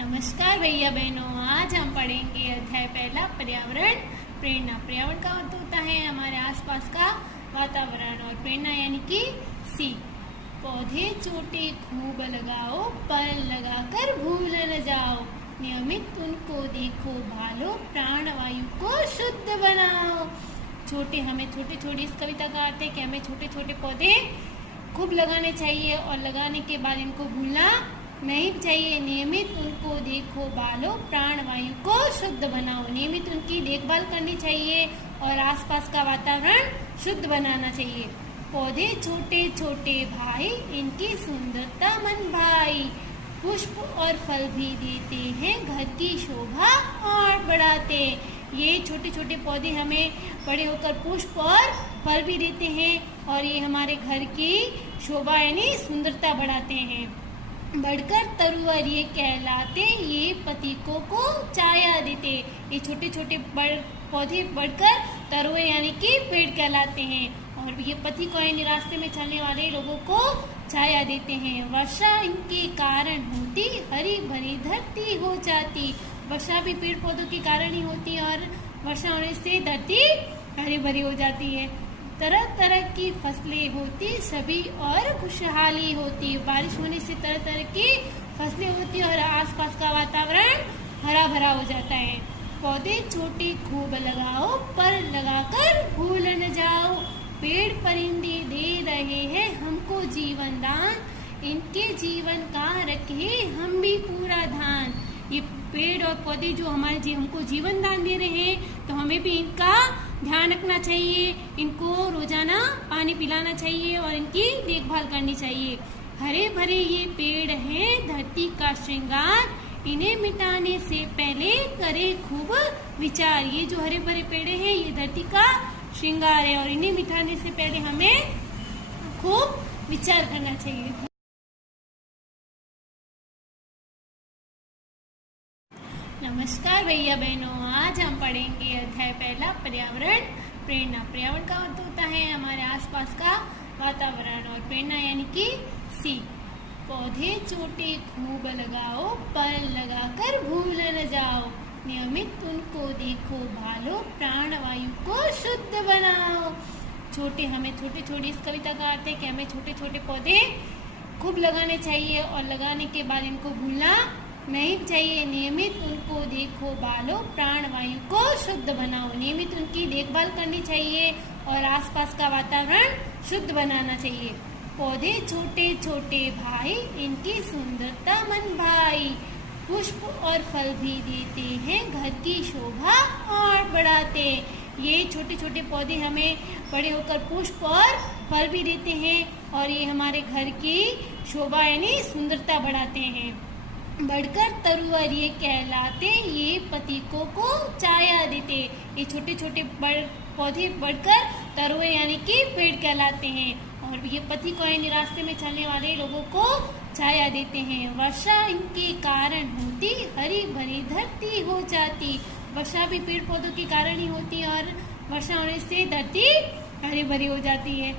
नमस्कार भैया बहनों, आज हम पढ़ेंगे अध्याय पहला पर्यावरण प्रेरणा। पर्यावरण का अर्थ होता है हमारे आसपास का वातावरण और प्रेरणा यानी कि सीख। पौधे छोटे खूब लगाओ, पर लगाकर भूल न जाओ, नियमित उनको देखो भालो, प्राणवायु को शुद्ध बनाओ। हमें छोटे इस कविता का अर्थ है कि हमें छोटे छोटे पौधे खूब लगाने चाहिए और लगाने के बाद इनको भूलना नहीं चाहिए। नियमित उनको देखो भालो, प्राणवायु को शुद्ध बनाओ। नियमित उनकी देखभाल करनी चाहिए और आसपास का वातावरण शुद्ध बनाना चाहिए। पौधे छोटे छोटे भाई, इनकी सुंदरता मन भाई, पुष्प और फल भी देते हैं, घर की शोभा और बढ़ाते। ये छोटे छोटे पौधे हमें बड़े होकर पुष्प और फल भी देते हैं और ये हमारे घर की शोभा यानी सुंदरता बढ़ाते हैं। बढ़कर तरुवर ये कहलाते, ये पथिकों को छाया देते। ये छोटे छोटे पौधे बढ़कर तरुवर यानी कि पेड़ कहलाते हैं और ये पथिकों यानी रास्ते में चलने वाले लोगों को छाया देते हैं। वर्षा इनके कारण होती, हरी भरी धरती हो जाती। वर्षा भी पेड़ पौधों के कारण ही होती है और वर्षा होने से धरती हरी भरी हो जाती है। तरह तरह की फसलें होती, सभी और खुशहाली होती। बारिश होने से तरह तरह की फसलें होती और आसपास का वातावरण हरा भरा हो जाता है। पौधे छोटे खूब लगाओ, पर लगाकर भूल न जाओ, पेड़ परिंदे दे रहे हैं हमको जीवन दान, इनके जीवन का रखे हम भी पूरा ध्यान। ये पेड़ और पौधे जो हमको जीवन दान दे रहे हैं, तो हमें भी इनका ध्यान रखना चाहिए। इनको रोजाना पानी पिलाना चाहिए और इनकी देखभाल करनी चाहिए। हरे भरे ये पेड़ हैं धरती का श्रृंगार, इन्हें मिटाने से पहले करे खूब विचार। ये जो हरे भरे पेड़ हैं ये धरती का श्रृंगार है और इन्हें मिटाने से पहले हमें खूब विचार करना चाहिए। नमस्कार भैया बहनों, आज हम पढ़ेंगे अध्याय पहला पर्यावरण प्रेरणा। पर्यावरण का अर्थ होता है हमारे आसपास का वातावरण और प्रेरणा यानी कि सीख। पौधे छोटे खूब लगाओ, पर लगाकर भूल न जाओ, नियमित उनको देखो भालो, प्राणवायु को शुद्ध बनाओ। हमें छोटे इस कविता का अर्थ है कि हमें छोटे छोटे पौधे खूब लगाने चाहिए और लगाने के बाद इनको भूलना नहीं चाहिए। नियमित उनको देखो भालो, प्राणवायु को शुद्ध बनाओ। नियमित उनकी देखभाल करनी चाहिए और आसपास का वातावरण शुद्ध बनाना चाहिए। पौधे छोटे छोटे भाई, इनकी सुंदरता मन भाई, पुष्प और फल भी देते हैं, घर की शोभा और बढ़ाते। ये छोटे छोटे पौधे हमें बड़े होकर पुष्प और फल भी देते हैं और ये हमारे घर की शोभा यानी सुंदरता बढ़ाते हैं। बढ़कर तरुवर ये कहलाते, ये पथिकों को छाया देते। ये छोटे छोटे पौधे बढ़कर तरुवर यानी कि पेड़ कहलाते हैं और ये पथिकों यानी रास्ते में चलने वाले लोगों को छाया देते हैं। वर्षा इनके कारण होती, हरी भरी धरती हो जाती। वर्षा भी पेड़ पौधों के कारण ही होती है और वर्षा होने से धरती हरी भरी हो जाती है।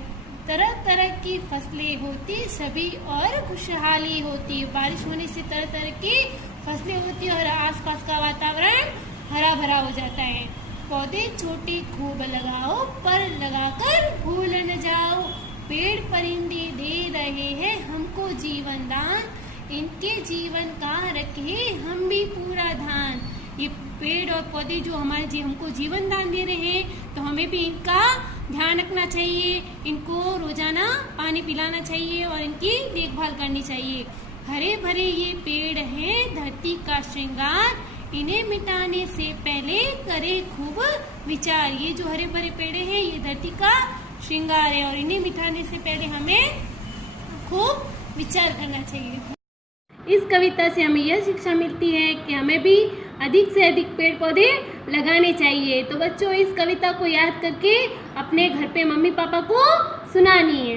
तरह तरह की फसलें होती, सभी और खुशहाली होती। बारिश होने से तरह तरह की फसलें होती और आसपास का वातावरण हरा भरा हो जाता है। पौधे छोटे खूब लगाओ, पर लगाकर भूल न जाओ, पेड़ परिंदे दे रहे हैं हमको जीवन दान, इनके जीवन का रखे हम भी पूरा ध्यान। ये पेड़ और पौधे जो हमको जीवन दान दे रहे हैं, तो हमें भी इनका ध्यान रखना चाहिए। इनको रोजाना पानी पिलाना चाहिए और इनकी देखभाल करनी चाहिए। हरे भरे ये पेड़ हैं धरती का श्रृंगार, इन्हें मिटाने से पहले करे खूब विचार। ये जो हरे भरे पेड़ हैं ये धरती का श्रृंगार है और इन्हें मिटाने से पहले हमें खूब विचार करना चाहिए। इस कविता से हमें यह शिक्षा मिलती है कि हमें भी अधिक से अधिक पेड़ पौधे लगाने चाहिए। तो बच्चों, इस कविता को याद करके अपने घर पे मम्मी पापा को सुनानी है।